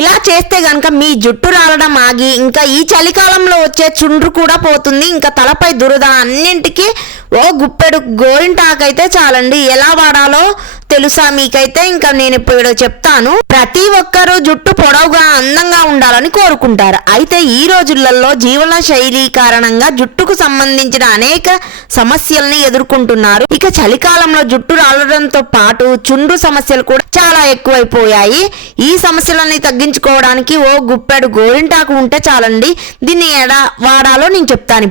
ఇలా చేస్తే గనక మీ జుట్టు రాలడం ఆగి ఇంకా ఈ చలికాలంలో వచ్చే చుండ్రు కూడా పోతుంది. ఇంకా తలపై దురద అన్నింటికి ఓ గుప్పెడు గోరింటాకైతే చాలండి. ఎలా వాడాలో తెలుసా మీకైతే? ఇంకా నేను ఇప్పుడు చెప్తాను. ప్రతి ఒక్కరూ జుట్టు పొడవుగా అందంగా ఉండాలని కోరుకుంటారు. అయితే ఈ రోజులలో జీవన శైలి కారణంగా జుట్టుకు సంబంధించిన అనేక సమస్యల్ని ఎదుర్కొంటున్నారు. ఇక చలికాలంలో జుట్టు రాలడంతో పాటు చుండ్రు సమస్యలు కూడా చాలా ఎక్కువైపోయాయి. ఈ సమస్యలన్నీ తగ్గించుకోవడానికి ఓ గుప్పెడు గోరింటాకు ఉంటే చాలండి. దీన్ని ఎలా వాడాలో నేను చెప్తాను.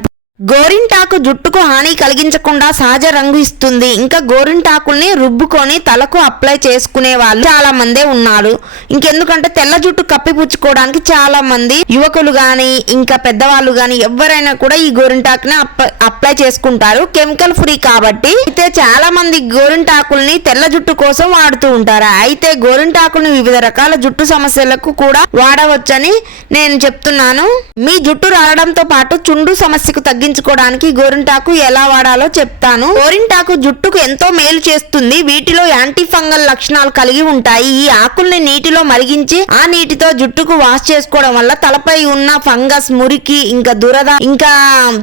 గోరింటాకు జుట్టుకు హాని కలిగించకుండా సహజ రంగు ఇస్తుంది. ఇంకా గోరింటాకుల్ని రుబ్బుకొని తలకు అప్లై చేసుకునే వాళ్ళు చాలా మందే ఉన్నారు. ఇంకెందుకంటే తెల్ల జుట్టు కప్పిపుచ్చుకోవడానికి చాలా మంది యువకులు గాని ఇంకా పెద్దవాళ్ళు గాని ఎవరైనా కూడా ఈ గోరింటాకుని అప్లై చేసుకుంటారు, కెమికల్ ఫ్రీ కాబట్టి. అయితే చాలా మంది గోరింటాకుల్ని తెల్ల జుట్టు కోసం వాడుతూ ఉంటారు. అయితే గోరింటాకుని వివిధ రకాల జుట్టు సమస్యలకు కూడా వాడవచ్చని నేను చెప్తున్నాను. మీ జుట్టు రావడంతో పాటు చుండు సమస్యకు తగ్గించుకోవడానికి గోరింటాకు ఎలా వాడాలో చెప్తాను. గోరింటాకు జుట్టుకు ఎంతో మేలు చేస్తుంది. వీటిలో యాంటీ ఫంగల్ లక్షణాలు కలిగి ఉంటాయి. ఈ ఆకుల్ని నీటిలో మరిగించి ఆ నీటితో జుట్టుకు వాష్ చేసుకోవడం వల్ల తలపై ఉన్న ఫంగస్, మురికి, ఇంకా దురద, ఇంకా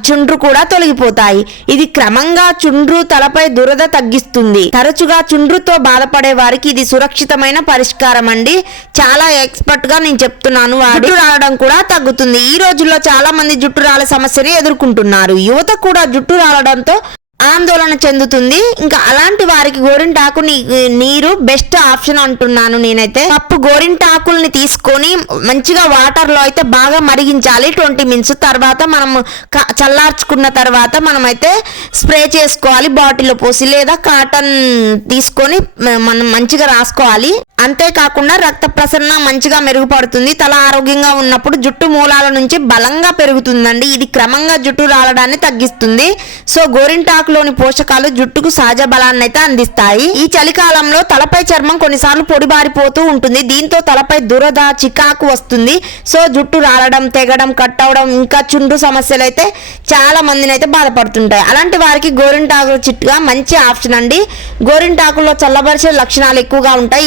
చుండ్రు కూడా తొలగిపోతాయి. ఇది క్రమంగా చుండ్రు, తలపై దురద తగ్గిస్తుంది. తరచుగా చుండ్రుతో బాధపడే వారికి ఇది సురక్షితమైన పరిష్కారం అండి. చాలా ఎక్స్పర్ట్ గా నేను చెప్తున్నాను. జుట్టు రాలడం కూడా తగ్గుతుంది. ఈ రోజుల్లో చాలా మంది జుట్టు రాలే సమస్యని ఎదుర్కొంటున్నారు. యువత కూడా జుట్టు రాలడంతో ఆందోళన చెందుతుంది. ఇంకా అలాంటి వారికి గోరింటాకు నీరు బెస్ట్ ఆప్షన్ అంటున్నాను నేనైతే. కప్పు గోరింటాకుల్ని తీసుకొని మంచిగా వాటర్ లో అయితే బాగా మరిగించాలి 20 మినిట్స్. తర్వాత మనం చల్లార్చుకున్న తర్వాత మనమైతే స్ప్రే చేసుకోవాలి బాటిల్లో పోసి, లేదా కాటన్ తీసుకొని మనం మంచిగా రాసుకోవాలి. అంతేకాకుండా రక్త ప్రసరణ మంచిగా మెరుగుపడుతుంది. తల ఆరోగ్యంగా ఉన్నప్పుడు జుట్టు మూలాల నుంచి బలంగా పెరుగుతుందండి. ఇది క్రమంగా జుట్టు రాలడాన్ని తగ్గిస్తుంది. సో గోరింటాకులోని పోషకాలు జుట్టుకు సహజ బలాన్ని అయితే అందిస్తాయి. ఈ చలికాలంలో తలపై చర్మం కొన్నిసార్లు పొడిబారిపోతూ ఉంటుంది. దీంతో తలపై దురద, చికాకు వస్తుంది. సో జుట్టు రాలడం, తెగడం, కట్ అవడం, ఇంకా చుండ్రు సమస్యలు అయితే చాలా మందిని అయితే బాధపడుతుంటాయి. అలాంటి వారికి గోరింటాకు చిట్కా మంచి ఆప్షన్ అండి. గోరింటాకులో చల్లబరిచే లక్షణాలు ఎక్కువగా ఉంటాయి.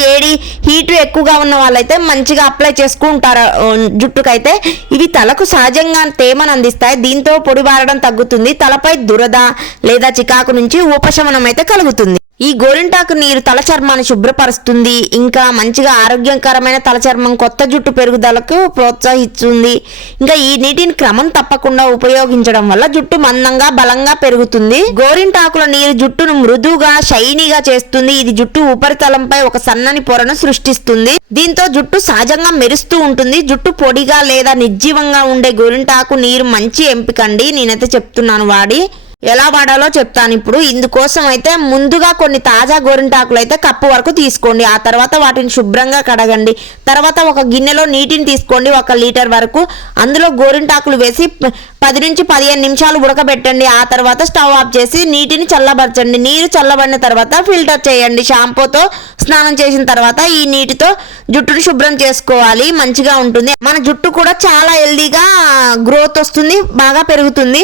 హీట్ ఎక్కువగా ఉన్న వాళ్ళైతే మంచిగా అప్లై చేసుకుంటారు జుట్టుకైతే. ఇవి తలకు సహజంగా తేమను అందిస్తాయి. దీంతో పొడిబారడం తగ్గుతుంది. తలపై దురద లేదా చికాకు నుంచి ఉపశమనం అయితే కలుగుతుంది. ఈ గోరింటాకు నీరు తల చర్మాన్ని శుభ్రపరుస్తుంది. ఇంకా మంచిగా ఆరోగ్యకరమైన తల చర్మం, కొత్త జుట్టు పెరుగుదలకు ప్రోత్సహిస్తుంది. ఇంకా ఈ నీటిని క్రమం తప్పకుండా ఉపయోగించడం వల్ల జుట్టు మందంగా, బలంగా పెరుగుతుంది. గోరింటాకుల నీరు జుట్టును మృదువుగా, షైనీగా చేస్తుంది. ఇది జుట్టు ఉపరితలంపై ఒక సన్నని పొరను సృష్టిస్తుంది. దీంతో జుట్టు సహజంగా మెరుస్తూ ఉంటుంది. జుట్టు పొడిగా లేదా నిర్జీవంగా ఉండే గోరింటాకు నీరు మంచి ఎంపిక అండి. నేనైతే చెప్తున్నాను వాడి ఎలా వాడాలో చెప్తాను ఇప్పుడు. ఇందుకోసం అయితే ముందుగా కొన్ని తాజా గోరింటాకులు అయితే కప్పు వరకు తీసుకోండి. ఆ తర్వాత వాటిని శుభ్రంగా కడగండి. తర్వాత ఒక గిన్నెలో నీటిని తీసుకోండి 1 లీటర్ వరకు. అందులో గోరింటాకులు వేసి 10 నుంచి 15 నిమిషాలు ఉడకబెట్టండి. ఆ తర్వాత స్టవ్ ఆఫ్ చేసి నీటిని చల్లబరచండి. నీరు చల్లబడిన తర్వాత ఫిల్టర్ చేయండి. షాంపూతో స్నానం చేసిన తర్వాత ఈ నీటితో జుట్టును శుభ్రం చేసుకోవాలి. మంచిగా ఉంటుంది. మన జుట్టు కూడా చాలా హెల్దీగా గ్రోత్ వస్తుంది, బాగా పెరుగుతుంది.